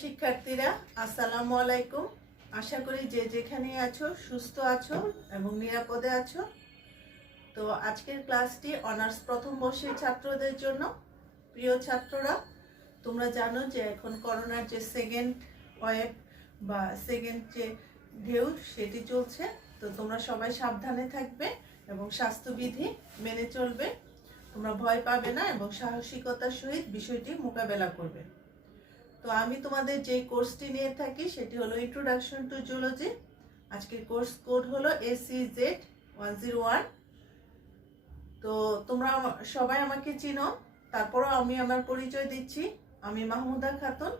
শিক্ষার্থীরা আসসালামু আলাইকুম। আশা করি যে যেখানে আছো সুস্থ আছো এবং নিরাপদে আছো। তো আজকের ক্লাসটি অনার্স প্রথম বর্ষের ছাত্রদের জন্য। প্রিয় ছাত্ররা, তোমরা জানো যে এখন করোনার যে সেকেন্ড ওয়েভ বা সেকেন্ড যে ঢেউ সেটি চলছে। তো তোমরা সবাই সাবধানে থাকবে এবং স্বাস্থ্যবিধি মেনে চলবে। তোমরা ভয় পাবে না এবং সাহসিকতার সহিত বিষয়টি মোকাবেলা করবে। তো আমি তোমাদের যে কোর্সটি নিয়ে থাকি সেটি হলো ইন্ট্রোডাকশন টু জুলজি। আজকের কোর্স কোড হলো ACZ101। তো তোমরা সবাই আমাকে চিনো, তারপরও আমি আমার পরিচয় দিচ্ছি। আমি মাহমুদা খাতুন,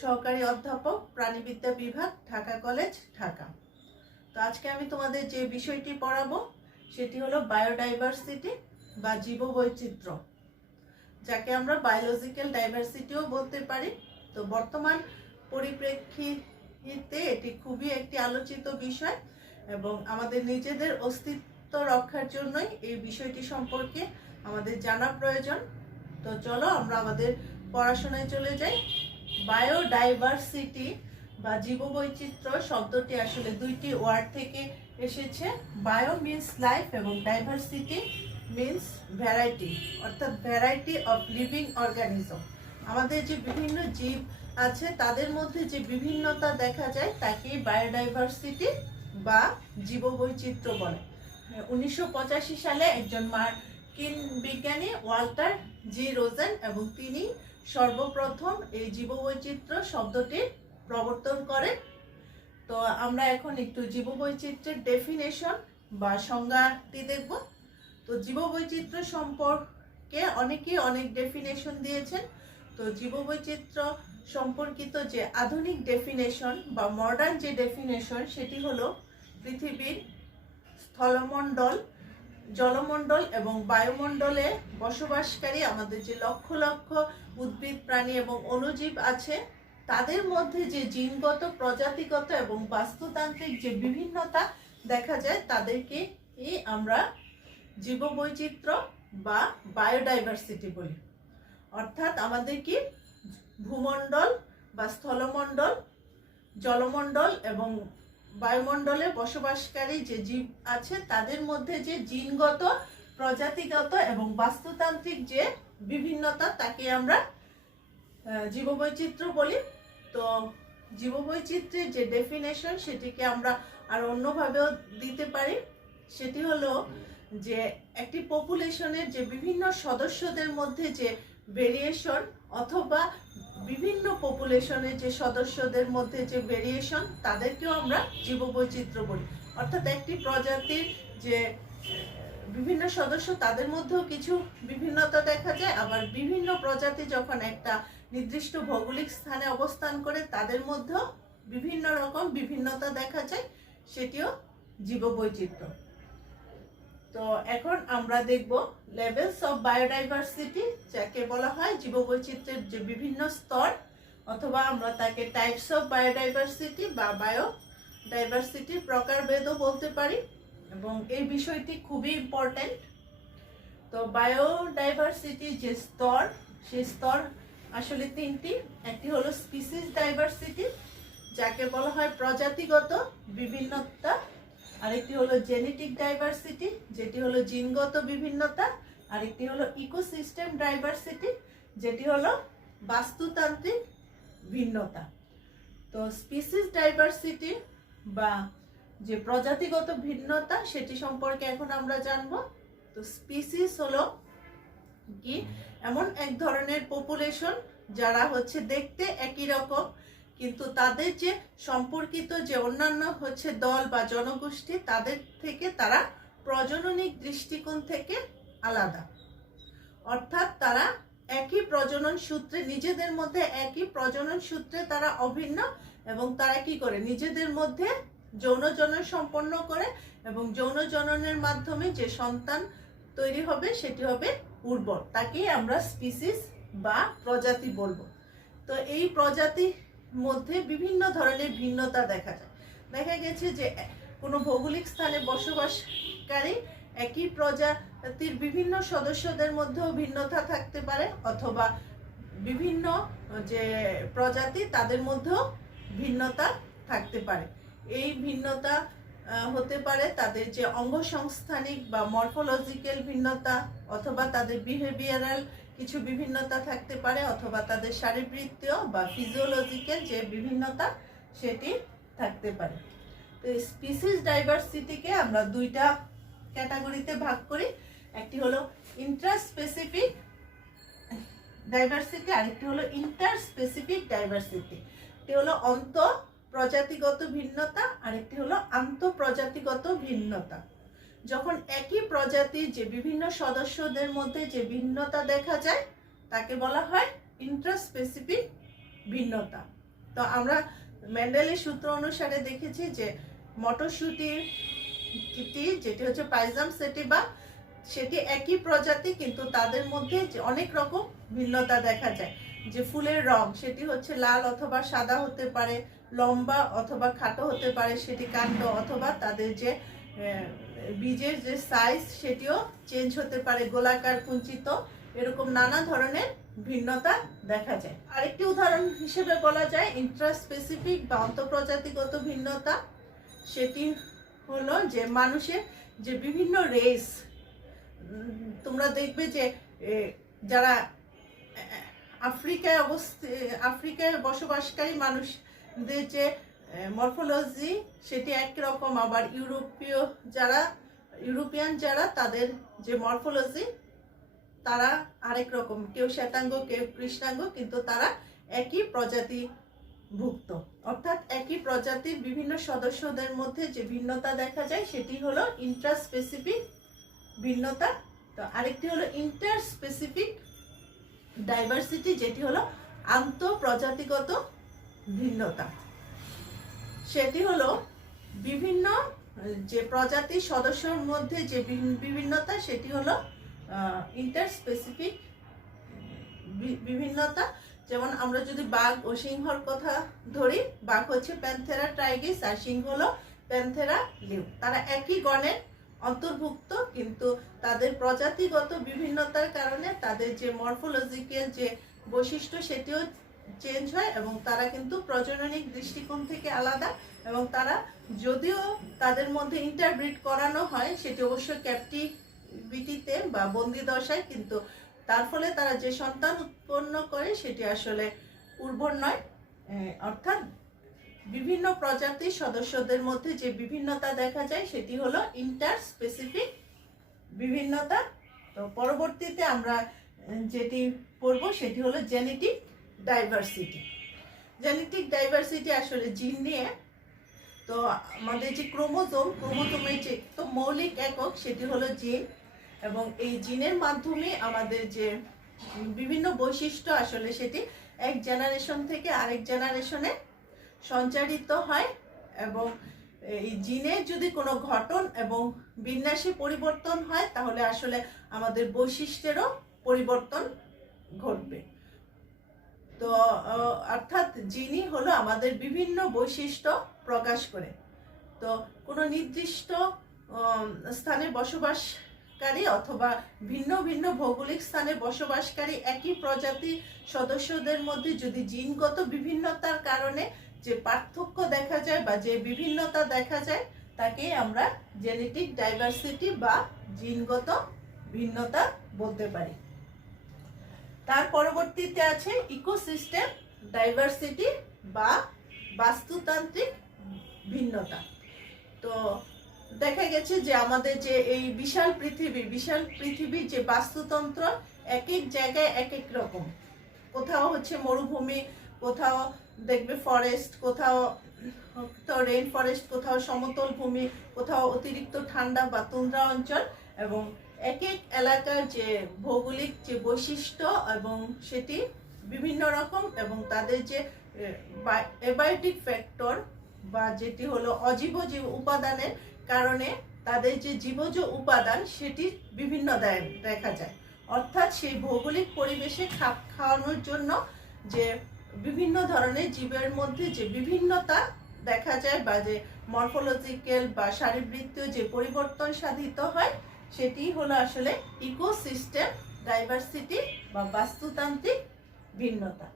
সহকারী অধ্যাপক, প্রাণীবিদ্যা বিভাগ, ঢাকা কলেজ, ঢাকা। তো আজকে আমি তোমাদের যে বিষয়টি পড়াবো সেটি হলো বায়োডাইভার্সিটি বা জীববৈচিত্র্য, যাকে আমরা বায়োলজিক্যাল ডাইভার্সিটিও বলতে পারি। তো বর্তমান পরিপ্রেক্ষিতে এটি খুবই একটি আলোচিত বিষয় এবং আমাদের নিজেদের অস্তিত্ব রক্ষার জন্যই এই বিষয়টি সম্পর্কে আমাদের জানা প্রয়োজন। তো চলো আমরা আমাদের পড়াশোনায় চলে যাই। বায়োডাইভার্সিটি বা জীববৈচিত্র্য শব্দটি আসলে দুইটি ওয়ার্ড থেকে এসেছে। বায়ো মিন্স লাইফ এবং ডাইভার্সিটি মিন্স ভ্যারাইটি, অর্থাৎ ভ্যারাইটি অফ লিভিং অর্গানিজম। আমাদের যে বিভিন্ন জীব আছে তাদের মধ্যে যে বিভিন্নতা দেখা যায় তাকে বায়োডাইভার্সিটি বা জীববৈচিত্র্য বলে। 1985 সালে একজন মার্কিন বিজ্ঞানী ওয়াল্টার জি রোজেন এবং তিনি সর্বপ্রথম এই জীববৈচিত্র্য শব্দটির প্রবর্তন করেন। তো আমরা এখন একটু জীববৈচিত্র্যের ডেফিনেশন বা সংজ্ঞাটি দেখব। তো জীববৈচিত্র্য সম্পর্কে অনেকেই অনেক ডেফিনেশন দিয়েছেন। তো জীববৈচিত্র্য সম্পর্কিত যে আধুনিক ডেফিনেশন বা মডার্ন যে ডেফিনেশন সেটি হলো পৃথিবীর স্থলমণ্ডল, জলমণ্ডল এবং বায়ুমণ্ডলে বসবাসকারী আমাদের যে লক্ষ লক্ষ উদ্ভিদ, প্রাণী এবং অণুজীব আছে তাদের মধ্যে যে জিনগত, প্রজাতিগত এবং বাস্তুতান্ত্রিক যে বিভিন্নতা দেখা যায় তাদেরকে আমরা জীববৈচিত্র্য বা বায়োডাইভার্সিটি বলি। অর্থাৎ আমাদের কি ভূমণ্ডল বা স্থলমণ্ডল, জলমণ্ডল এবং বায়ুমণ্ডলে বসবাসকারী যে জীব আছে তাদের মধ্যে যে জিনগত, প্রজাতিগত এবং বাস্তুতান্ত্রিক যে বিভিন্নতা তাকে আমরা জীববৈচিত্র্য বলি। তো জীববৈচিত্র্যের যে ডেফিনেশন সেটিকে আমরা আর অন্যভাবেও দিতে পারি। সেটি হলো যে একটি পপুলেশনের যে বিভিন্ন সদস্যদের মধ্যে যে ভেরিয়েশন অথবা বিভিন্ন পপুলেশনের যে সদস্যদের মধ্যে যে ভেরিয়েশন তাদেরকেও আমরা জীববৈচিত্র্য বলি। অর্থাৎ একটি প্রজাতির যে বিভিন্ন সদস্য তাদের মধ্যেও কিছু বিভিন্নতা দেখা যায়, আবার বিভিন্ন প্রজাতি যখন একটা নির্দিষ্ট ভৌগোলিক স্থানে অবস্থান করে তাদের মধ্যেও বিভিন্ন রকম বিভিন্নতা দেখা যায়, সেটিও জীববৈচিত্র্য। তো এখন আমরা দেখব লেভেলস অফ বায়োডাইভার্সিটি, যাকে বলা হয় জীববৈচিত্র্যের যে বিভিন্ন স্তর, অথবা আমরা তাকে টাইপস অফ বায়োডাইভার্সিটি বা বায়োডাইভার্সিটির প্রকারভেদও বলতে পারি এবং এই বিষয়টি খুবই ইম্পর্টেন্ট। তো বায়োডাইভার্সিটির যে স্তর, সেই স্তর আসলে তিনটি। একটি হলো স্পিসিস ডাইভার্সিটি, যাকে বলা হয় প্রজাতিগত বিভিন্নতা। আরেকটি হলো জেনেটিক ডাইভার্সিটি, যেটি হলো জিনগত বিভিন্নতা। আরেকটি হলো ইকোসিস্টেম ডাইভার্সিটি, যেটি হলো বাস্তুতান্ত্রিক ভিন্নতা। তো স্পিসিস ডাইভার্সিটি বা যে প্রজাতিগত ভিন্নতা সেটি সম্পর্কে এখন আমরা জানব। তো স্পিসিস হলো কি এমন এক ধরনের পপুলেশন যারা হচ্ছে দেখতে একই রকম, কিন্তু তাদের যে সম্পর্কিত যে অন্যান্য হচ্ছে দল বা জনগোষ্ঠী তাদের থেকে তারা প্রজননিক দৃষ্টিকোণ থেকে আলাদা। অর্থাৎ তারা একই প্রজনন সূত্রে, নিজেদের মধ্যে একই প্রজনন সূত্রে তারা অভিন্ন এবং তারা কি করে নিজেদের মধ্যে যৌন জনন সম্পন্ন করে এবং যৌন জননের মাধ্যমে যে সন্তান তৈরি হবে সেটি হবে উর্বর। তাকেই আমরা স্পিসিস বা প্রজাতি বলবো। তো এই প্রজাতির মধ্যে বিভিন্ন ধরনের ভিন্নতা দেখা যায়। দেখা গেছে যে কোনো ভৌগোলিক স্থানে বসবাসকারী একই প্রজাতির বিভিন্ন সদস্যদের মধ্যেও ভিন্নতা থাকতে পারে, অথবা বিভিন্ন যে প্রজাতি তাদের মধ্যেও ভিন্নতা থাকতে পারে। এই ভিন্নতা হতে পারে তাদের যে অঙ্গসংস্থানিক বা মরফোলজিক্যাল ভিন্নতা, অথবা তাদের বিহেভিয়ারাল কিছু বিভিন্নতা থাকতে পারে, অথবা তাদের শারীরবৃত্তীয় বা ফিজিওলজিক্যাল যে বিভিন্নতা সেটি থাকতে পারে। তো স্পিসিস ডাইভার্সিটিকে আমরা দুইটা ক্যাটাগরিতে ভাগ করি। একটি হলো ইন্ট্রাস্পেসিফিক ডাইভার্সিটি, আরেকটি হলো ইন্টারস্পেসিফিক ডাইভার্সিটি। একটি হলো প্রজাতিগত ভিন্নতা, আরেকটি হলো আন্তঃপ্রজাতিগত ভিন্নতা। যখন একই প্রজাতির যে বিভিন্ন সদস্যদের মধ্যে যে ভিন্নতা দেখা যায় তাকে বলা হয় ইন্ট্রাস্পেসিফিক ভিন্নতা। তো আমরা মেন্ডেলের সূত্র অনুসারে দেখেছি যে মটরশুঁটি যেটি হচ্ছে পাইজাম সেটিভা, সেটি একই প্রজাতি কিন্তু তাদের মধ্যে অনেক রকম ভিন্নতা দেখা যায়। যে ফুলের রং সেটি হচ্ছে লাল অথবা সাদা হতে পারে, লম্বা অথবা খাটো হতে পারে সেটি কাণ্ড, অথবা তাদের যে বীজের যে সাইজ সেটিও চেঞ্জ হতে পারে, গোলাকার, কুঞ্চিত, এরকম নানা ধরনের ভিন্নতা দেখা যায়। আরেকটি উদাহরণ হিসেবে বলা যায় ইন্ট্রাস্পেসিফিক বা আন্তঃপ্রজাতিগত ভিন্নতা। সেটি হলো যে মানুষের যে বিভিন্ন রেস, তোমরা দেখবে যে যারা আফ্রিকায় বসবাসকারী মানুষদের যে মরফোলজি সেটি একরকম, আবার ইউরোপিয়ান যারা তাদের যে মরফোলজি তারা আরেক রকম, কেউ শ্বেতাঙ্গ কেউ কৃষ্ণাঙ্গ, কিন্তু তারা একই প্রজাতিভুক্ত। অর্থাৎ একই প্রজাতির বিভিন্ন সদস্যদের মধ্যে যে ভিন্নতা দেখা যায় সেটি হলো ইন্ট্রাস্পেসিফিক ভিন্নতা। তো আরেকটি হলো ইন্টারস্পেসিফিক ডাইভার্সিটি, যেটি হলো আন্তঃপ্রজাতিগত ভিন্নতা। সেটি হলো বিভিন্ন যে প্রজাতির সদস্যের মধ্যে যে বিভিন্নতা সেটি হলো ইন্টারস্পেসিফিক বিভিন্নতা। যেমন আমরা যদি বাঘ ও সিংহর কথা ধরি, বাঘ হচ্ছে প্যান্থেরা ট্রাইগিস আর সিংহ হলো প্যান্থেরা লিউ। তারা একই গণের অন্তর্ভুক্ত, কিন্তু তাদের প্রজাতিগত বিভিন্নতার কারণে তাদের যে মরফোলজিক্যাল যে বৈশিষ্ট্য সেটিও চেঞ্জ হয়, এবং তারা কিন্তু প্রজননিক দৃষ্টিকোণ থেকে আলাদা, এবং তারা যদিও তাদের মধ্যে ইন্টারব্রিড করানো হয় সেটি অবশ্য ক্যাপটিভিটিতে বা বন্দি দশায়, কিন্তু তার ফলে তারা যে সন্তান উৎপন্ন করে সেটি আসলে উর্বর নয়। অর্থাৎ বিভিন্ন প্রজাতির সদস্যদের মধ্যে যে বিভিন্নতা দেখা যায় সেটি হলো ইন্টারস্পেসিফিক বিভিন্নতা। তো পরবর্তীতে আমরা যেটি পড়ব সেটি হলো জেনেটিক ডাইভার্সিটি। জেনেটিক ডাইভার্সিটি আসলে জিন নিয়ে। তো আমাদের যে ক্রোমোজোমের যে মৌলিক একক সেটি হলো জিন, এবং এই জিনের মাধ্যমে আমাদের যে বিভিন্ন বৈশিষ্ট্য আসলে সেটি এক জেনারেশন থেকে আরেক জেনারেশনে সঞ্চারিত হয়, এবং এই জিনের যদি কোনো ঘটন এবং বিন্যাসে পরিবর্তন হয় তাহলে আসলে আমাদের বৈশিষ্ট্যেরও পরিবর্তন ঘটবে। তো অর্থাৎ জিনই হলো আমাদের বিভিন্ন বৈশিষ্ট্য প্রকাশ করে। তো কোনো নির্দিষ্ট স্থানে বসবাসকারী অথবা ভিন্ন ভিন্ন ভৌগোলিক স্থানে বসবাসকারী একই প্রজাতির সদস্যদের মধ্যে যদি জিনগত বিভিন্নতার কারণে যে পার্থক্য দেখা যায় বা যে বিভিন্নতা দেখা যায় তাকে আমরা জেনেটিক ডাইভার্সিটি বা জিনগত ভিন্নতা বলতে পারি। তার পরবর্তীতে আছে ইকোসিস্টেম ডাইভার্সিটি বা বাস্তুতান্ত্রিক ভিন্নতা। তো দেখা গেছে যে আমাদের যে এই বিশাল পৃথিবীর যে বাস্তুতন্ত্র এক এক জায়গায় এক এক রকম। কোথাও হচ্ছে মরুভূমি, কোথাও দেখবে ফরেস্ট, কোথাও রেইন ফরেস্ট, কোথাও সমতল ভূমি, কোথাও অতিরিক্ত ঠান্ডা বা তুন্দ্রা অঞ্চল, এবং এক এক এলাকার যে ভৌগোলিক যে বৈশিষ্ট্য এবং সেটি বিভিন্ন রকম, এবং তাদের যে অ্যাবায়োটিক ফ্যাক্টর বা যেটি হলো অজীবজ উপাদানের কারণে তাদের যে জীবজ উপাদান সেটি বিভিন্ন দেখা যায়। অর্থাৎ সেই ভৌগোলিক পরিবেশে খাপ খাওয়ানোর জন্য যে বিভিন্ন ধরনের জীবের মধ্যে যে বিভিন্নতা দেখা যায় বা যে মরফোলজিক্যাল বা শারীরবৃত্তীয় যে পরিবর্তন সাধিত হয় সেটি হলো আসলে ইকোসিস্টেম ডাইভার্সিটি বা বাস্তুতান্ত্রিক ভিন্নতা।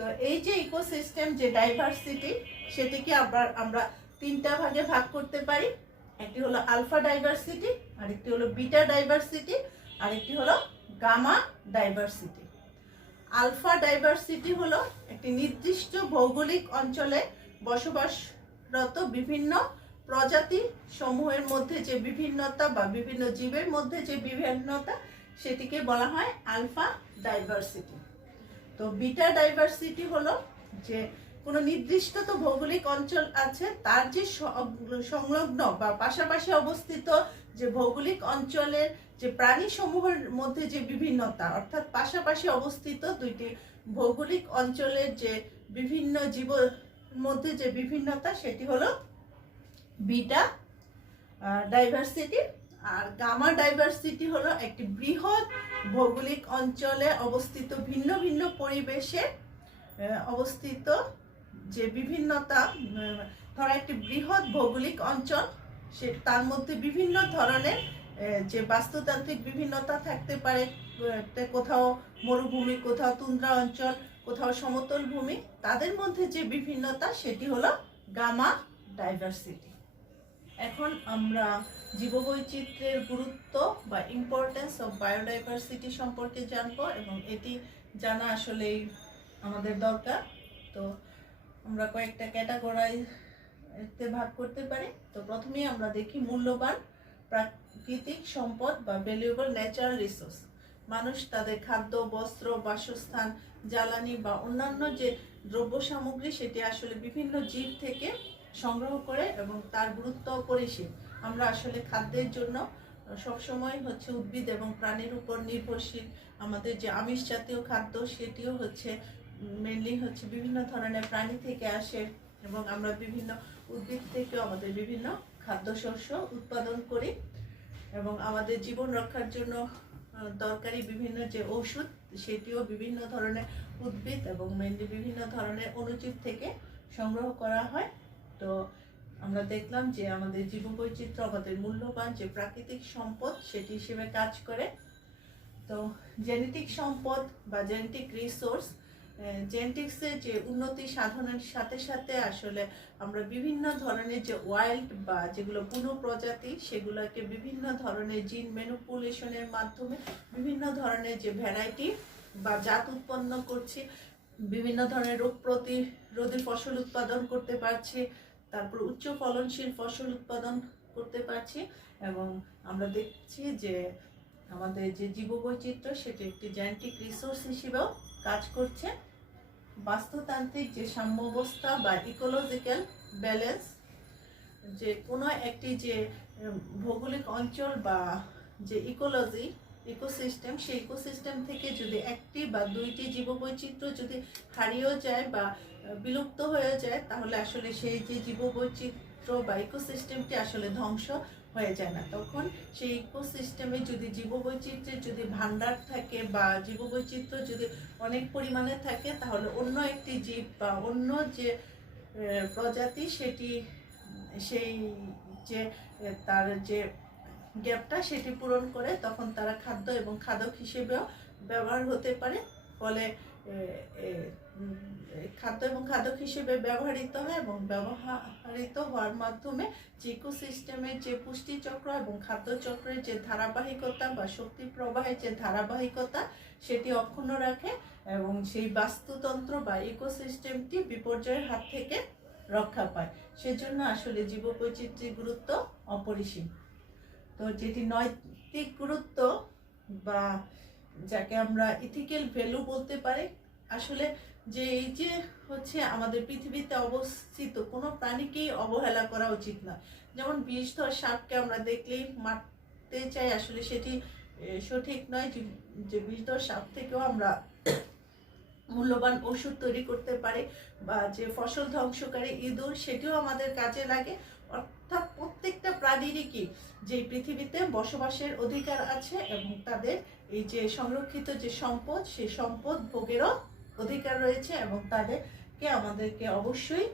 তো এই যে ইকোসিস্টেম যে ডাইভার্সিটি, সেটিকে আবার আমরা তিনটা ভাগে ভাগ করতে পারি। একটি হলো আলফা ডাইভার্সিটি, আরেকটি হলো বিটা ডাইভার্সিটি, আরেকটি হলো গামা ডাইভার্সিটি। আলফা ডাইভার্সিটি হলো একটি নির্দিষ্ট ভৌগোলিক অঞ্চলে বসবাসরত বিভিন্ন প্রজাতি সমূহের মধ্যে যে বিভিন্নতা বা বিভিন্ন জীবের মধ্যে যে বিভিন্নতা, সেটিকে বলা হয় আলফা ডাইভার্সিটি। তো বিটা ডাইভার্সিটি হলো যে কোনো নির্দিষ্ট তো ভৌগোলিক অঞ্চল আছে, তার যে সংলগ্ন বা পাশাপাশি অবস্থিত যে ভৌগোলিক অঞ্চলের যে প্রাণী সমূহের মধ্যে যে বিভিন্নতা, অর্থাৎ পাশাপাশি অবস্থিত দুইটি ভৌগোলিক অঞ্চলের যে বিভিন্ন জীবের মধ্যে যে বিভিন্নতা, সেটি হলো বিটা ডাইভার্সিটি। আর গামা ডাইভার্সিটি হলো একটি বৃহৎ ভৌগোলিক অঞ্চলে অবস্থিত ভিন্ন ভিন্ন পরিবেশে অবস্থিত যে বিভিন্নতা, ধরো একটি বৃহৎ ভৌগোলিক অঞ্চল, সে তার মধ্যে বিভিন্ন ধরনের যে বাস্তুতান্ত্রিক বিভিন্নতা থাকতে পারে, কোথাও মরুভূমি, কোথাও তুন্দ্রা অঞ্চল, কোথাও সমতল ভূমি, তাদের মধ্যে যে বিভিন্নতা সেটি হলো গামা ডাইভার্সিটি। এখন আমরা জীববৈচিত্র্যের গুরুত্ব বা ইম্পর্টেন্স অফ বায়োডাইভার্সিটি সম্পর্কে জানবো, এবং এটি জানা আসলেই আমাদের দরকার। তো আমরা কয়েকটা ক্যাটাগরাইজে ভাগ করতে পারি। তো প্রথমেই আমরা দেখি মূল্যবান প্রাকৃতিক সম্পদ বা ভ্যালুয়েবল ন্যাচারাল রিসোর্স। মানুষ তাদের খাদ্য, বস্ত্র, বাসস্থান, জ্বালানি বা অন্যান্য যে দ্রব্য সামগ্রী, সেটি আসলে বিভিন্ন জীব থেকে সংগ্রহ করে এবং তার গুরুত্ব অপরিসীম। আমরা আসলে খাদ্যের জন্য সবসময় হচ্ছে উদ্ভিদ এবং প্রাণীর উপর নির্ভরশীল। আমাদের যে আমিষ জাতীয় খাদ্য, সেটিও হচ্ছে মেনলি হচ্ছে বিভিন্ন ধরনের প্রাণী থেকে আসে, এবং আমরা বিভিন্ন উদ্ভিদ থেকে আমাদের বিভিন্ন খাদ্যশস্য উৎপাদন করি, এবং আমাদের জীবন রক্ষার জন্য দরকারি বিভিন্ন যে ঔষধ, সেটিও বিভিন্ন ধরনের উদ্ভিদ এবং মেনলি বিভিন্ন ধরনের অণুজীব থেকে সংগ্রহ করা হয়। তো আমরা দেখলাম যে আমাদের জীববৈচিত্র্য আমাদের মূল্যবান যে প্রাকৃতিক সম্পদ, সেটি হিসেবে কাজ করে। তো জেনেটিক সম্পদ বা জেনেটিক রিসোর্স, জেনেটিক্সের যে উন্নতি সাধনের সাথে সাথে আসলে আমরা বিভিন্ন ধরনের যে ওয়াইল্ড বা যেগুলো বুনো প্রজাতি, সেগুলোকে বিভিন্ন ধরনের জিন ম্যানিপুলেশনের মাধ্যমে বিভিন্ন ধরনের যে ভ্যারাইটি বা জাত উৎপন্ন করছি, বিভিন্ন ধরনের রোগ প্রতিরোধী ফসল উৎপাদন করতে পারছি, তারপর উচ্চ ফলনশীল ফসল উৎপাদন করতে পারছি, এবং আমরা দেখছি যে আমাদের যে জীববৈচিত্র্য, সেটি একটি জেনেটিক রিসোর্স হিসেবেও কাজ করছে। বাস্তুতান্ত্রিক যে সাম্যাবস্থা বা ইকোলজিক্যাল ব্যালেন্স, যে কোনো একটি যে ভৌগোলিক অঞ্চল বা যে ইকোসিস্টেম, সেই ইকোসিস্টেম থেকে যদি একটি বা দুইটি জীববৈচিত্র্য যদি হারিয়েও যায় বা বিলুপ্ত হয়ে যায়, তাহলে আসলে সেই যে জীববৈচিত্র্য বা ইকোসিস্টেমটি আসলে ধ্বংস হয়ে যায় না। তখন সেই ইকোসিস্টেমে যদি জীববৈচিত্র্যের যদি ভান্ডার থাকে বা জীববৈচিত্র্য যদি অনেক পরিমাণে থাকে, তাহলে অন্য একটি জীব বা অন্য যে প্রজাতি, সেটি সেই যে তার যে গ্যাপটা সেটি পূরণ করে, তখন তারা খাদ্য এবং খাদক হিসেবেও ব্যবহার হতে পারে। ফলে খাদ্য এবং খাদক হিসেবে ব্যবহৃত হয়, এবং ব্যবহৃত হওয়ার মাধ্যমে যে ইকোসিস্টেমের যে পুষ্টি চক্র এবং খাদ্য চক্রের যে ধারাবাহিকতা বা শক্তি প্রবাহের যে ধারাবাহিকতা, সেটি অক্ষুণ্ণ রাখে, এবং সেই বাস্তুতন্ত্র বা ইকোসিস্টেমটি বিপর্যয়ের হাত থেকে রক্ষা পায়। সেজন্য আসলে জীববৈচিত্র্যের গুরুত্ব অপরিসীম। তো যেটি নৈতিক গুরুত্ব বা যাকে আমরা ইথিক্যাল ভ্যালু বলতে পারি, আসলে যে এই যে হচ্ছে আমাদের পৃথিবীতে অবস্থিত কোনো প্রাণীকেই অবহেলা করা উচিত না। যেমন বিষধর সাপকে আমরা দেখলেই মারতে চাই, আসলে সেটি সঠিক নয়। যে বিষধর সাপ থেকেও আমরা মূল্যবান ওষুধ তৈরি করতে পারি, বা যে ফসল ধ্বংসকারী ইঁদুর, সেটিও আমাদের কাজে লাগে। অর্থাৎ প্রত্যেকটা প্রাণীরই কি যে পৃথিবীতে বসবাসের অধিকার আছে, এবং তাদের এই যে সংরক্ষিত যে সম্পদ, সেই সম্পদ ভোগেরও অধিকার রয়েছে, এবং তাদেরকে আমাদেরকে অবশ্যই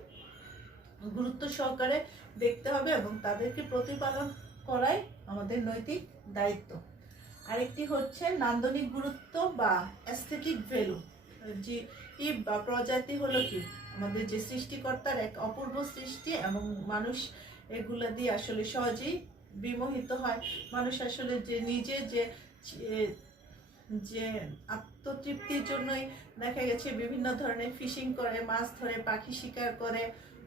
গুরুত্ব সহকারে দেখতে হবে, এবং তাদেরকে প্রতিপালন করাই আমাদের নৈতিক দায়িত্ব। আরেকটি হচ্ছে নান্দনিক গুরুত্ব বা অ্যাস্থেটিক ভ্যালু। যে বা প্রজাতি হলো কি আমাদের যে সৃষ্টিকর্তার এক অপূর্ব সৃষ্টি, এবং মানুষ এগুলা দিয়ে আসলে সহজেই বিমোহিত হয়। মানুষ আসলে যে নিজে যে যে আত্মতৃপ্তির জন্যই দেখা গেছে বিভিন্ন ধরনের ফিশিং করে, মাছ ধরে, পাখি শিকার করে,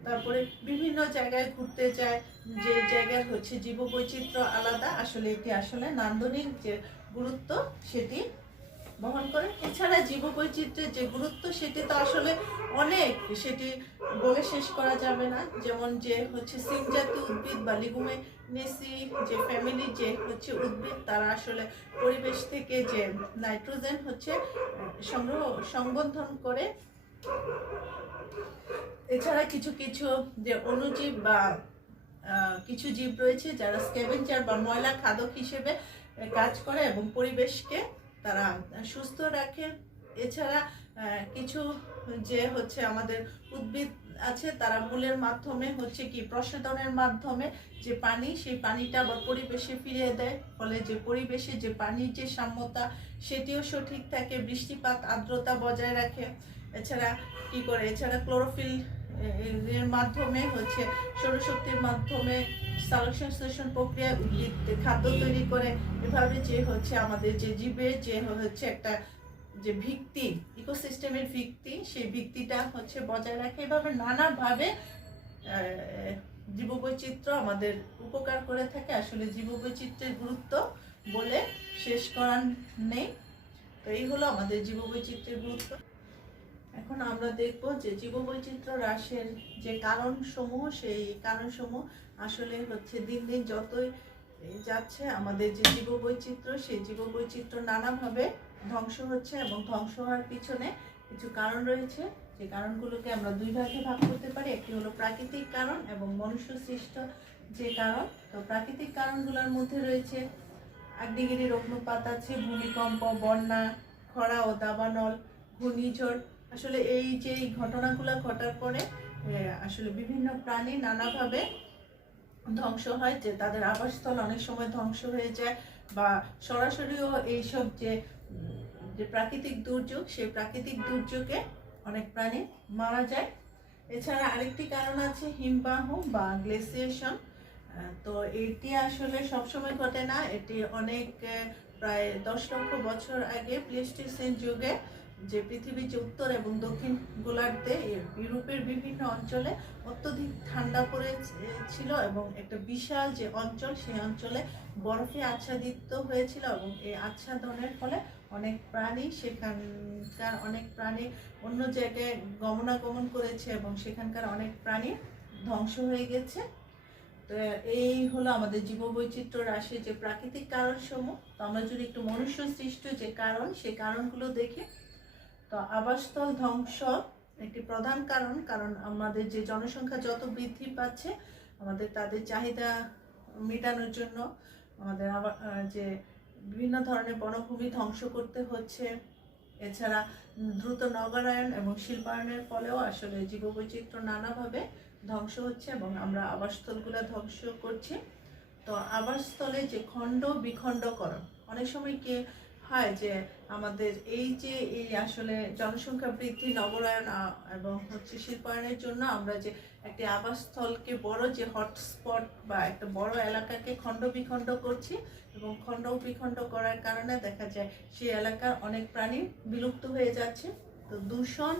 তারপরে বিভিন্ন জায়গায় ঘুরতে যায়, যে জায়গার হচ্ছে জীববৈচিত্র্য আলাদা, আসলে এটি আসলে নান্দনিক যে গুরুত্ব সেটি বহন করে। এছাড়া জীববৈচিত্র্যের যে গুরুত্ব সেটি তো আসলে অনেক, সেটি বলে শেষ করা যাবে না। যেমন যে হচ্ছে সিম জাতীয় উদ্ভিদ বা লিগুমিনেসি যে ফ্যামিলির যে হচ্ছে উদ্ভিদ, তারা আসলে পরিবেশ থেকে যে নাইট্রোজেন হচ্ছে সংবন্ধন করে। এছাড়া কিছু কিছু যে অণুজীব বা কিছু জীব রয়েছে যারা স্ক্যাভেঞ্জার বা ময়লা খাদক হিসেবে কাজ করে এবং পরিবেশকে তারা সুস্থ রাখে। এছাড়া কিছু যে হচ্ছে আমাদের উদ্ভিদ আছে, তারা মূলের মাধ্যমে হচ্ছে কি প্রসাধনের মাধ্যমে যে পানি, সেই পানিটা আবার পরিবেশে ফিরিয়ে দেয়, ফলে যে পরিবেশে যে পানির যে সাম্যতা সেটিও সঠিক থাকে, বৃষ্টিপাত আর্দ্রতা বজায় রাখে। এছাড়া কি করে, এছাড়া ক্লোরোফিল এর মাধ্যমে হচ্ছে সৌরশক্তির মাধ্যমে সালোকসংশ্লেষণ প্রক্রিয়া উদ্ভিদ খাদ্য তৈরি করে। এভাবে যে হচ্ছে আমাদের যে জীবের যে হচ্ছে একটা যে ভিত্তি, ইকোসিস্টেমের ভিত্তি, সেই ভিত্তিটা হচ্ছে বজায় রাখে। এভাবে নানাভাবে জীববৈচিত্র্য আমাদের উপকার করে থাকে। আসলে জীববৈচিত্র্যের গুরুত্ব বলে শেষ করার নেই। তো এই হলো আমাদের জীববৈচিত্র্যের গুরুত্ব। এখন আমরা দেখব যে জীববৈচিত্র্য হ্রাসের যে কারণসমূহ, সেই কারণসমূহ আসলে হচ্ছে দিন দিন যতই যাচ্ছে আমাদের যে জীববৈচিত্র্য, সেই জীববৈচিত্র্য নানাভাবে ধ্বংস হচ্ছে, এবং ধ্বংস হওয়ার পিছনে কিছু কারণ রয়েছে। যে কারণগুলোকে আমরা দুই ভাগে ভাগ করতে পারি, একটি হলো প্রাকৃতিক কারণ এবং মনুষ্য সৃষ্ট যে কারণ। তো প্রাকৃতিক কারণগুলোর মধ্যে রয়েছে আগ্নেয়গিরির অগ্নুৎপাত আছে, ভূমিকম্প, বন্যা, খরা ও দাবানল, ঘূর্ণিঝড়। আসলে এই যে ঘটনাগুলো ঘটার পরে আসলে বিভিন্ন প্রাণী নানাভাবে ধ্বংস হয়, যে তাদের আবাসস্থল অনেক সময় ধ্বংস হয়ে যায়, বা সরাসরিও এইসব যে প্রাকৃতিক দুর্যোগ, সেই প্রাকৃতিক দুর্যোগে অনেক প্রাণী মারা যায়। এছাড়া আরেকটি কারণ আছে হিমবাহ বা গ্লেসিয়েশন। তো এটি আসলে সবসময় ঘটে না, এটি অনেক প্রায় 10 লক্ষ বছর আগে প্লেস্টোসিন যুগে যে পৃথিবীর যে উত্তর এবং দক্ষিণ গোলার্ধে ইউরোপের বিভিন্ন অঞ্চলে অত্যধিক ঠান্ডা পড়েছিল, এবং একটা বিশাল যে অঞ্চল, সেই অঞ্চলে বরফে আচ্ছাদিত হয়েছিল, এবং এই আচ্ছাদনের ফলে অনেক প্রাণী, সেখানকার অনেক প্রাণী অন্য জায়গায় গমনাগমন করেছে, এবং সেখানকার অনেক প্রাণী ধ্বংস হয়ে গেছে। তো এই হলো আমাদের জীববৈচিত্র্য হ্রাসের যে প্রাকৃতিক কারণসমূহ। তো আমরা যদি একটু মনুষ্য সৃষ্ট যে কারণ, সেই কারণগুলো দেখি, তো আবাসস্থল ধ্বংস একটি প্রধান কারণ। কারণ আমাদের যে জনসংখ্যা যত বৃদ্ধি পাচ্ছে, আমাদের তাদের চাহিদা মেটানোর জন্য আমাদের যে বিভিন্ন ধরনের বনভূমি ধ্বংস করতে হচ্ছে। এছাড়া দ্রুত নগরায়ন এবং শিল্পায়নের ফলেও আসলে জীববৈচিত্র্য নানাভাবে ধ্বংস হচ্ছে, এবং আমরা আবাসস্থলগুলো ধ্বংস করছি। তো আবাসস্থলে যে খণ্ড বিখণ্ডকরণ, অনেক সময় কি হয় যে আমাদের এই যে আসলে জনসংখ্যা বৃদ্ধি, নগরায়ন এবং হচ্ছে শিল্পায়নের জন্য আমরা যে একটি আবাসস্থলকে বড় যে হটস্পট বা একটা বড় এলাকাকে খণ্ড বিখণ্ড করছি, এবং খণ্ড বিখণ্ড করার কারণে দেখা যায় সেই এলাকার অনেক প্রাণী বিলুপ্ত হয়ে যাচ্ছে। তো দূষণ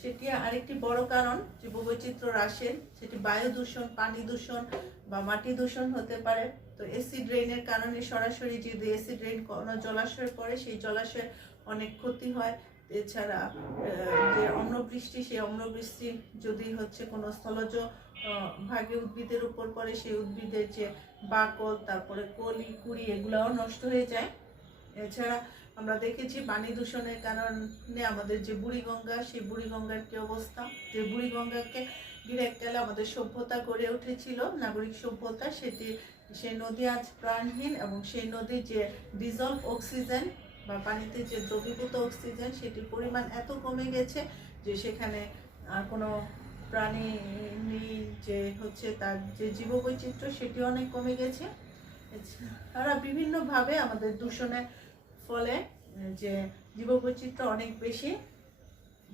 সেটি আরেকটি বড় কারণ জীববৈচিত্র্য হ্রাসের। সেটি বায়ু দূষণ, পানি দূষণ বা মাটি দূষণ হতে পারে। তো অ্যাসিড রেইনের কারণে সরাসরি যদি অ্যাসিড রেইন কোনো জলাশয়ে পড়ে, সেই জলাশয়ের অনেক ক্ষতি হয়। এছাড়া যে অম্লবৃষ্টি, সেই অম্লবৃষ্টি যদি হচ্ছে কোনো স্থলজ ভাগে উদ্ভিদের উপর পড়ে, সেই উদ্ভিদের যে বাকল, তারপরে কলি কুড়ি, এগুলাও নষ্ট হয়ে যায়। এছাড়া আমরা দেখেছি পানি দূষণের কারণে আমাদের যে বুড়িগঙ্গা, সেই বুড়িগঙ্গার কি অবস্থা, যে বুড়িগঙ্গাকে ঘিরে এককালে আমাদের সভ্যতা গড়ে উঠেছিল, নাগরিক সভ্যতা, সেই নদী আজ প্রাণহীন, এবং সেই নদীর যে ডিজলভ অক্সিজেন বা পানিতে যে দ্রবীভূত অক্সিজেন, সেটির পরিমাণ এত কমে গেছে যে সেখানে কোনো প্রাণী যে হচ্ছে তার যে জীববৈচিত্র্য, সেটি অনেক কমে গেছে। তারা বিভিন্নভাবে আমাদের দূষণের ফলে যে জীববৈচিত্র্য অনেক বেশি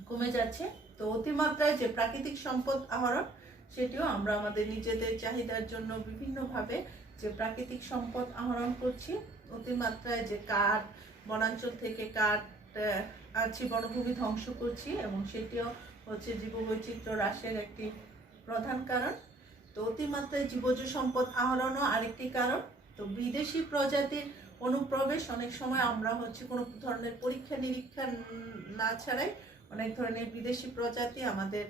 কমে যাচ্ছে। তো অতিমাত্রায় যে প্রাকৃতিক সম্পদ আহরণ সেটিও আমরা আমাদের নিজেদের চাহিদার জন্য বিভিন্নভাবে যে প্রাকৃতিক সম্পদ আহরণ করছি। অতিমাত্রায় যে কাঠ, বনাঞ্চল থেকে কাঠ আছি, বনভূমি ধ্বংস করছি, এবং সেটিও হচ্ছে জীববৈচিত্র্য হ্রাসের একটি প্রধান কারণ। তো অতিমাত্রায় জীবজ সম্পদ আহরণও আরেকটি কারণ। তো বিদেশি প্রজাতির অনুপ্রবেশ, অনেক সময় আমরা হচ্ছে কোনো ধরনের পরীক্ষা নিরীক্ষা না ছাড়াই অনেক ধরনের বিদেশি প্রজাতি আমাদের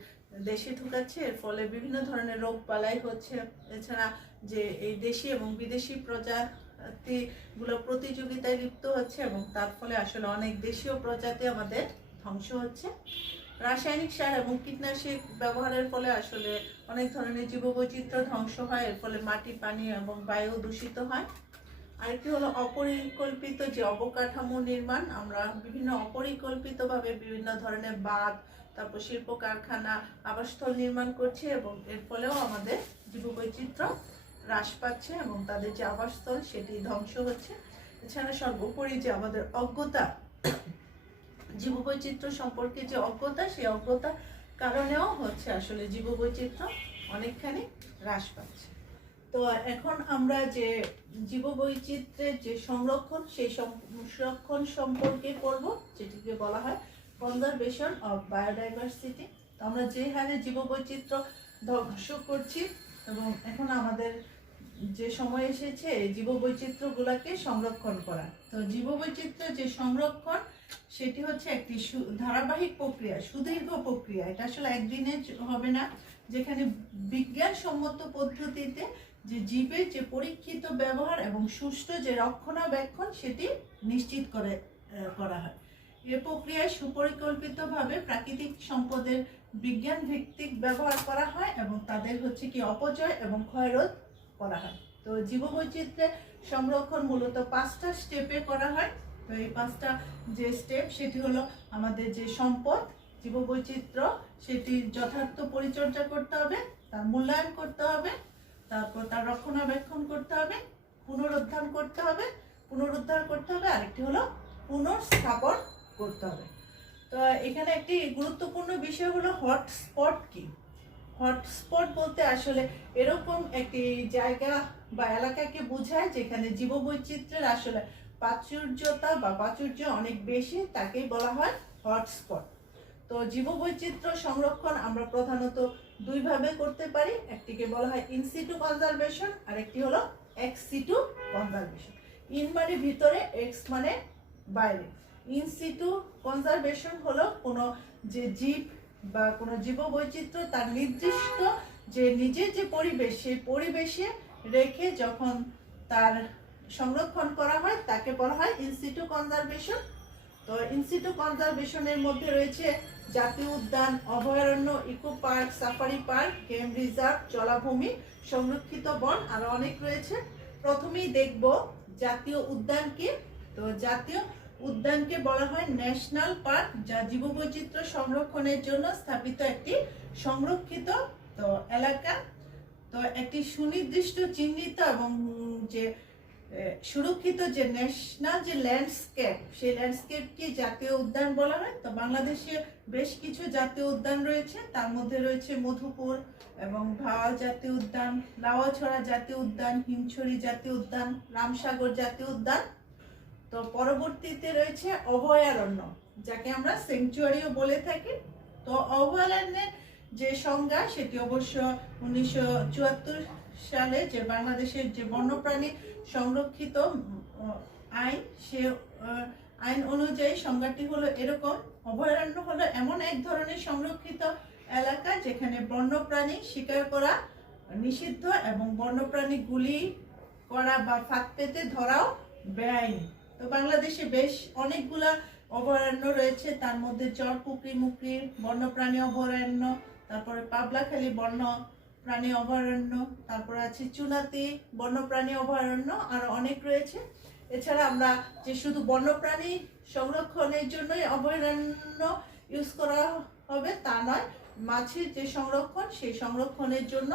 দেশে ঢুকাচ্ছে। এর ফলে বিভিন্ন ধরনের রোগ বালাই হচ্ছে। এছাড়া যে এই দেশি এবং বিদেশি প্রজাতিগুলো প্রতিযোগিতায় লিপ্ত হচ্ছে, এবং তার ফলে আসলে অনেক দেশীয় প্রজাতি আমাদের ধ্বংস হচ্ছে। রাসায়নিক সার এবং কীটনাশক ব্যবহারের ফলে আসলে অনেক ধরনের জীববৈচিত্র্য ধ্বংস হয়। এর ফলে মাটি, পানি এবং বায়ু দূষিত হয়। আরেকটি হলো অপরিকল্পিত যে অবকাঠামো নির্মাণ। আমরা বিভিন্ন অপরিকল্পিতভাবে বিভিন্ন ধরনের বাঁধ, তারপর শিল্প কারখানা, আবাসস্থল নির্মাণ করছি, এবং এর ফলেও আমাদের জীববৈচিত্র্য হ্রাস পাচ্ছে এবং তাদের যে আবাসস্থল সেটি ধ্বংস হচ্ছে। এছাড়া সর্বোপরি যে আমাদের অজ্ঞতা, জীববৈচিত্র্য সম্পর্কে যে অজ্ঞতা, সেই অজ্ঞতার কারণেও হচ্ছে আসলে জীববৈচিত্র্য অনেকখানি হ্রাস পাচ্ছে। তো এখন আমরা যে জীববৈচিত্র্যের যে সংরক্ষণ, সেই সংরক্ষণ সম্পর্কে করব, যেটিকে বলা হয় কনজারভেশন অফ বায়োডাইভার্সিটি। তো আমরা যে হারে জীববৈচিত্র্য ধ্বংস করছি, এবং এখন আমাদের যে সময় এসেছে জীববৈচিত্র্যগুলোকে সংরক্ষণ করা। তো জীববৈচিত্র্য যে সংরক্ষণ সেটি হচ্ছে একটি ধারাবাহিক প্রক্রিয়া, সুদীর্ঘ প্রক্রিয়া। এটা আসলে একদিনে হবে না, যেখানে বিজ্ঞানসম্মত পদ্ধতিতে যে জীবের যে পরীক্ষিত ব্যবহার এবং সুষ্ঠু যে রক্ষণাবেক্ষণ সেটি নিশ্চিত করা হয়। এ প্রক্রিয়ায় সুপরিকল্পিতভাবে প্রাকৃতিক সম্পদের বিজ্ঞান ভিত্তিক ব্যবহার করা হয়, এবং তাদের হচ্ছে কি অপচয় এবং ক্ষয়রোধ করা হয়। তো জীববৈচিত্র্যের সংরক্ষণ মূলত 5টা স্টেপে করা হয়। তো এই 5টা যে স্টেপ, সেটি হলো আমাদের যে সম্পদ জীববৈচিত্র্য, সেটি যথার্থ পরিচর্যা করতে হবে, তার মূল্যায়ন করতে হবে, তারপর তার রক্ষণাবেক্ষণ করতে হবে, পুনরুদ্ধার করতে হবে, আরেকটি হলো পুনর্স্থাপন করতে হবে। তো এখানে একটি গুরুত্বপূর্ণ বিষয় হলো হটস্পট কি। হটস্পট বলতে আসলে এরকম একটি জায়গা বা এলাকাকে বোঝায় যেখানে জীববৈচিত্র্যের আসলে প্রাচুর্যতা বা প্রাচুর্য অনেক বেশি, তাকেই বলা হয় হটস্পট। তো জীববৈচিত্র্য সংরক্ষণ আমরা প্রধানত দুইভাবে করতে পারি। একটিকে বলা হয় ইনসিটু কনজারভেশন, আর একটি হলো এক্সিটু কনজারভেশন। ইন মানে ভিতরে, এক্স মানে বাইরে। ইনসিটু কনজারভেশন হলো কোনো যে জীব বা কোনো জীববৈচিত্র্য তার নির্দিষ্ট যে নিজের যে পরিবেশ, সেই পরিবেশে রেখে যখন তার সংরক্ষণ করা হয় তাকে বলা হয় ইনসিটু কনজারভেশন। তো ইনসিটু কনজারভেশনের মধ্যে রয়েছে জাতীয় উদ্যান, অভয়ারণ্য, eco park, safari park, game reserve, জলাভূমি, সংরক্ষিত বন, আরো অনেক রয়েছে। প্রথমেই দেখব জাতীয় উদ্যান কি। তো জাতীয় উদ্যানকে বলা হয় ন্যাশনাল পার্ক, যা জীববৈচিত্র্য সংরক্ষণের জন্য স্থাপিত একটি সংরক্ষিত তো এলাকা। তো একটি সুনির্দিষ্ট চিহ্নিত এবং যে সুরক্ষিত যে ন্যাশনাল যে ল্যান্ডস্কেপ, সেই ল্যান্ডস্কেপকে জাতীয় উদ্যান বলা হয়। তো বাংলাদেশে বেশ কিছু জাতীয় উদ্যান রয়েছে, তার মধ্যে রয়েছে মধুপুর এবং ভাওয়াল জাতীয় উদ্যান, লাউয়াছড়া জাতীয় উদ্যান, হিমছড়ি জাতীয় উদ্যান, রামসাগর জাতীয় উদ্যান। তো পরবর্তীতে রয়েছে অভয়ারণ্য, যাকে আমরা স্যাংচুয়ারিও বলে থাকি। তো অভয়ারণ্যের যে সংজ্ঞা, সেটি অবশ্য 1974 সালে যে বাংলাদেশের যে বন্যপ্রাণী সংরক্ষিত আইন, সে আইন অনুযায়ী সংজ্ঞাটি হলো এরকম: অভয়ারণ্য হলো এমন এক ধরনের সংরক্ষিত এলাকা যেখানে বন্যপ্রাণী শিকার করা নিষিদ্ধ এবং বন্যপ্রাণী গুলি করা বা ফাঁদ পেতে ধরাও বেআইনি। তো বাংলাদেশে বেশ অনেকগুলা অভয়ারণ্য রয়েছে, তার মধ্যে চরপুকরি মুকরি বন্যপ্রাণী অভয়ারণ্য, তারপরে পাবলাখালী বন্য প্রাণী অভয়ারণ্য, তারপরে আছে চুনাতি বন্যপ্রাণী অভয়ারণ্য, আরো অনেক রয়েছে। এছাড়া আমরা যে শুধু বন্যপ্রাণী সংরক্ষণের জন্যই অভয়ারণ্য ইউজ করা হবে তা নয়, মাছের যে সংরক্ষণ, সেই সংরক্ষণের জন্য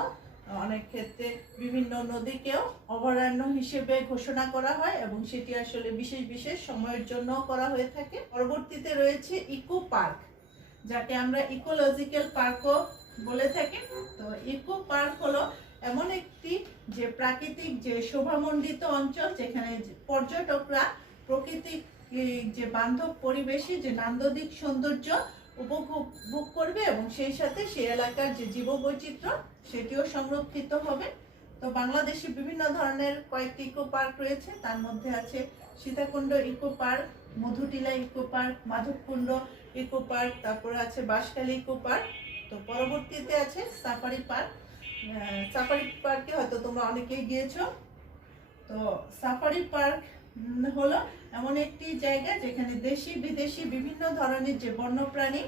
অনেক ক্ষেত্রে বিভিন্ন নদীকেও অভয়ারণ্য হিসেবে ঘোষণা করা হয়, এবং সেটি আসলে বিশেষ বিশেষ সময়ের জন্য করা হয়ে থাকে। পরবর্তীতে রয়েছে ইকো পার্ক, যাকে আমরা ইকোলজিক্যাল পার্কও বলে থাকি। তো ইকো পার্ক হলো এমন একটি যে প্রাকৃতিক যে শোভামণ্ডিত অঞ্চল, যেখানে পর্যটকরা প্রকৃতিক যে বান্ধব পরিবেশে যে নান্দনিক সৌন্দর্য উপভোগ করবে এবং সেই সাথে সেই এলাকার যে জীববৈচিত্র্য সেটিও সংরক্ষিত হবে। তো বাংলাদেশে বিভিন্ন ধরনের কয়েকটি ইকো পার্ক রয়েছে, তার মধ্যে আছে Sitakunda eco park, Madhutila eco park, Madhabkunda eco park, তারপরে আছে বাঁশখালী ইকো পার্ক। তো পরবর্তীতে আছে সাফারি পার্ক। সাফারি পার্কে হয়তো তোমরা অনেকেই গিয়েছো। তো সাফারি পার্ক হলো এমন একটি জায়গা যেখানে দেশি বিদেশি বিভিন্ন ধরনের যে বন্যপ্রাণী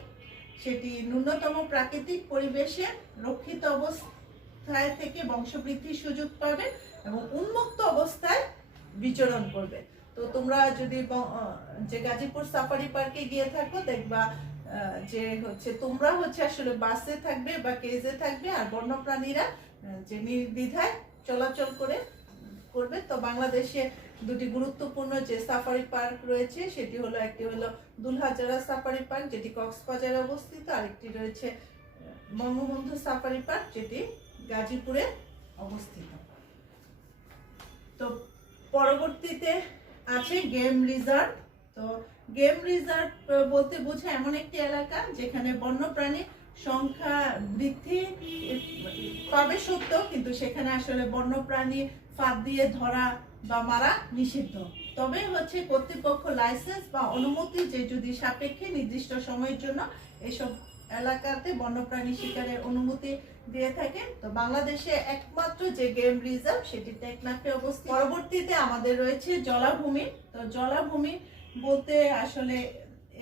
সেটি ন্যূনতম প্রাকৃতিক পরিবেশে রক্ষিত অবস্থায় থেকে বংশবৃদ্ধির সুযোগ পাবে এবং উন্মুক্ত অবস্থায় বিচরণ করবে। তো তোমরা যদি যে গাজীপুর সাফারি পার্কে গিয়ে থাকো, দেখবা যে তোমরা আসলে বাসে থাকবে বা কেজে থাকবে, আর বন্যপ্রাণীরা যে নির্দ্বিধায় চলাচল করবে। তো বাংলাদেশে দুটি গুরুত্বপূর্ণ যে সাফারি পার্ক রয়েছে, সেটি হলো একটি হলো দুলহাজারা সাফারি পার্ক, যেটি কক্সবাজারে অবস্থিত, আরেকটি রয়েছে বঙ্গবন্ধু সাফারি পার্ক, যেটি গাজীপুরে অবস্থিত। তো পরবর্তীতে আছে গেম রিজার্ভ। তো গেম রিজার্ভ বলতে বোঝায় এমন একটি এলাকা যেখানে বন্যপ্রাণী সংখ্যা বৃদ্ধি পাবে সত্য, কিন্তু সেখানে আসলে বন্যপ্রাণী ফাঁদ দিয়ে ধরা বা মারা নিষিদ্ধ। তবে কর্তৃপক্ষ লাইসেন্স বা অনুমতি যে যদি সাপেক্ষে নির্দিষ্ট সময়ের জন্য এসব এলাকাতে বন্যপ্রাণী শিকারের অনুমতি দিয়ে থাকে। তো বাংলাদেশে একমাত্র যে গেম রিজার্ভ সেটি টেকনাফে অবস্থিত। পরবর্তীতে আমাদের রয়েছে জলাভূমি। তো জলাভূমি বলতে আসলে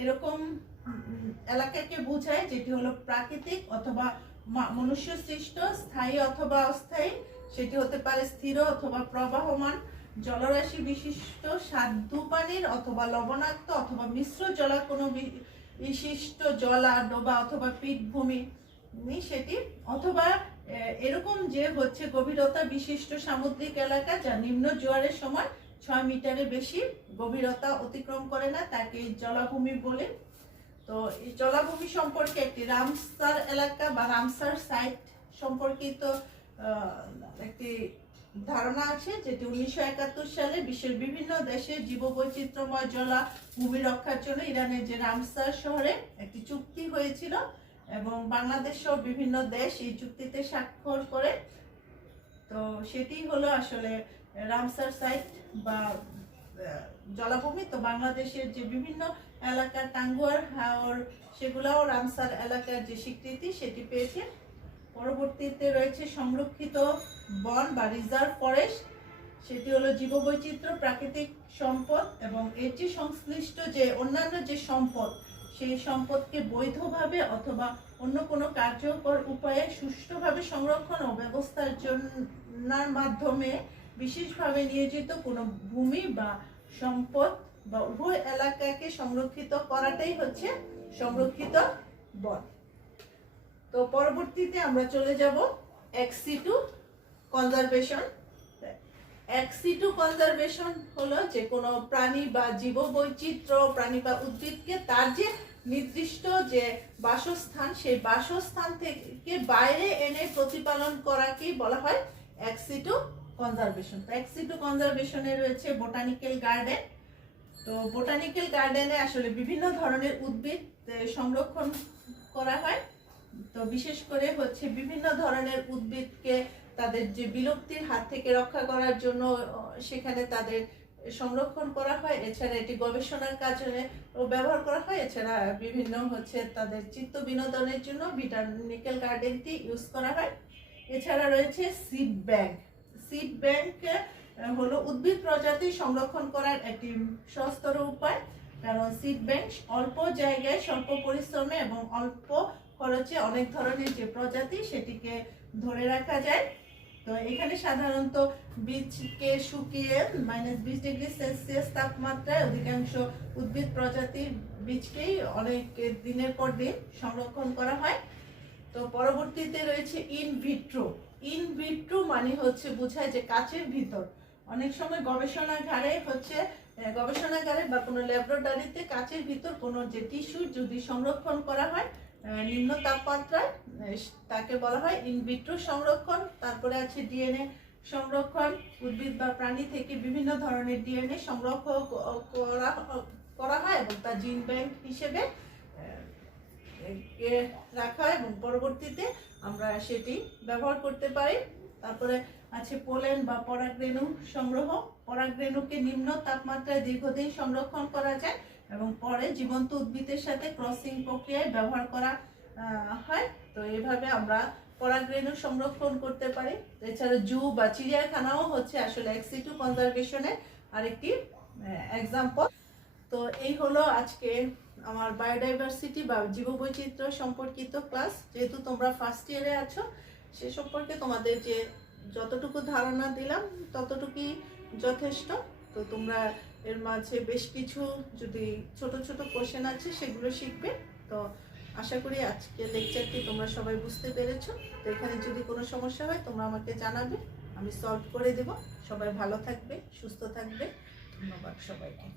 এরকম এলাকাকে বোঝায় যেটি হলো প্রাকৃতিক অথবা মনুষ্য সৃষ্ট, স্থায়ী অথবা অস্থায়ী, সেটি হতে পারে স্থির অথবা প্রবাহমান জলরাশি বিশিষ্ট, স্বাদু পানির অথবা লবণাক্ত অথবা মিশ্র জলা কোনো বিশিষ্ট জলা ডোবা অথবা পীঠভূমি সেটি, অথবা এরকম যে গভীরতা বিশিষ্ট সামুদ্রিক এলাকা যা নিম্ন জোয়ারের সময় 6 মিটারের বেশি গভীরতা অতিক্রম করে না, তাকে জলাভূমি বলে। তো এই জলাভূমি সম্পর্কে একটি রামসার এলাকা বা রামসার সাইট সম্পর্কিত একটি ধারণা আছে, যেটি 1971 সালে বিশ্বের বিভিন্ন দেশের জীববৈচিত্র্যময় জলাভূমি রক্ষার জন্য ইরানের যে রামসার শহরে একটি চুক্তি হয়েছিল এবং বাংলাদেশ সহ বিভিন্ন দেশ এই চুক্তিতে স্বাক্ষর করে। তো সেটি হলো আসলে রামসার সাইট বা জলাভূমি। তো বাংলাদেশের যে বিভিন্ন এলাকা টাঙ্গুয়ার হাওর সেগুলাও রামসার এলাকার যে স্বীকৃতি সেটি পেয়েছে। পরবর্তীতে রয়েছে সংরক্ষিত বন বা রিজার্ভ ফরেস্ট, সেটি হলো জীববৈচিত্র্য, প্রাকৃতিক সম্পদ এবং এর যে সংশ্লিষ্ট যে অন্যান্য যে সম্পদ, সেই সম্পদকে বৈধভাবে অথবা অন্য কোনো কার্যকর উপায়ে সুষ্ঠুভাবে সংরক্ষণ ও ব্যবস্থার জন্য মাধ্যমে বিশেষভাবে নিয়োজিত কোনো ভূমি বা সম্পদ বা উভয় এলাকাকে সংরক্ষিত করাটাই সংরক্ষিত বন। তো পরবর্তীতে আমরা চলে যাব এক্সিটু কনজারভেশন। এক্সিটু কনজারভেশন হলো যে কোনো প্রাণী বা জীববৈচিত্র্য, প্রাণী বা উদ্ভিদকে তার যে নির্দিষ্ট যে বাসস্থান, সেই বাসস্থান থেকে বাইরে এনে প্রতিপালন করাকেই বলা হয় এক্সিটু কনজারভেশন। তো এক্সিটু কনজারভেশনে রয়েছে বোটানিক্যাল গার্ডেন। তো বোটানিক্যাল গার্ডেনে আসলে বিভিন্ন ধরনের উদ্ভিদ সংরক্ষণ করা হয়। তো বিশেষ করে বিভিন্ন ধরনের উদ্ভিদকে তাদের যে বিলুপ্তির হাত থেকে রক্ষা করার জন্য সেখানে তাদের সংরক্ষণ করা হয়। এছাড়া এটি গবেষণার কাজে ব্যবহার করা হয়। এছাড়া বিভিন্ন তাদের চিত্ত বিনোদনের জন্য বোটানিক্যাল গার্ডেনটি ইউজ করা হয়। এছাড়া রয়েছে সিড ব্যাংক। সিড ব্যাংক হলো উদ্ভিদ প্রজাতি সংরক্ষণ করার একটি সহজতর উপায়, কারণ সিড ব্যাংক অল্প জায়গায় স্বল্প পরিশ্রমে এবং অল্প খরচে অনেক ধরনের যে প্রজাতি সেটিকে ধরে রাখা যায়। তো এখানে সাধারণত বীজকে শুকিয়ে -20 ডিগ্রি সেলসিয়াস তাপমাত্রায় অধিকাংশ উদ্ভিদ প্রজাতির বীজকেই অনেক দিনের পর দিন সংরক্ষণ করা হয়। তো পরবর্তীতে রয়েছে ইনভিট্রো। ইনভিট্রো মানে বোঝায় যে কাচের ভিতর। অনেক সময় গবেষণাগারে বা কোনো ল্যাবরেটরিতে কাচের ভিতর কোনো যে টিস্যু যদি সংরক্ষণ করা হয় নিম্ন তাপমাত্রায় তাকে বলা হয় ইনভিট্রো সংরক্ষণ। তারপরে আছে ডিএনএ সংরক্ষণ, উদ্ভিদ বা প্রাণী থেকে বিভিন্ন ধরনের ডিএনএ সংগ্রহ করা হয় এবং তা জিন ব্যাংক হিসেবে রাখা, এবং পরবর্তীতে আমরা সেটি ব্যবহার করতে পারি। তারপরে আছে পোলেন বা পরাগরেণু সংগ্রহ। পরাগরেণুকে নিম্ন তাপমাত্রায় দীর্ঘদিন সংরক্ষণ করা যায় এবং পরে জীবন্ত উদ্ভিদের সাথে ক্রসিং প্রক্রিয়ায় ব্যবহার করা হয়। তো এইভাবে আমরা পরাগরেণু সংরক্ষণ করতে পারি। এছাড়া জু বা চিড়িয়াখানাও হচ্ছে আসলে এক্সিটু কনজারভেশনের আরেকটি এক্সাম্পল। তো এই হলো আজকে আমার বায়োডাইভার্সিটি বা জীববৈচিত্র্য সম্পর্কিত ক্লাস। যেহেতু তোমরা ফার্স্ট ইয়ারে আছো, সে সম্পর্কে তোমাদের যে যতটুকু ধারণা দিলাম ততটুকুই যথেষ্ট। তো তোমরা এর মাঝে বেশ কিছু যদি ছোট ছোট কোশ্চেন আছে সেগুলো শিখবে। তো আশা করি আজকে লেকচারটি তোমরা সবাই বুঝতে পেরেছো। তো এখানে যদি কোনো সমস্যা হয় তোমরা আমাকে জানাবে, আমি সলভ করে দেব। সবাই ভালো থাকবে, সুস্থ থাকবে। ধন্যবাদ সবাইকে।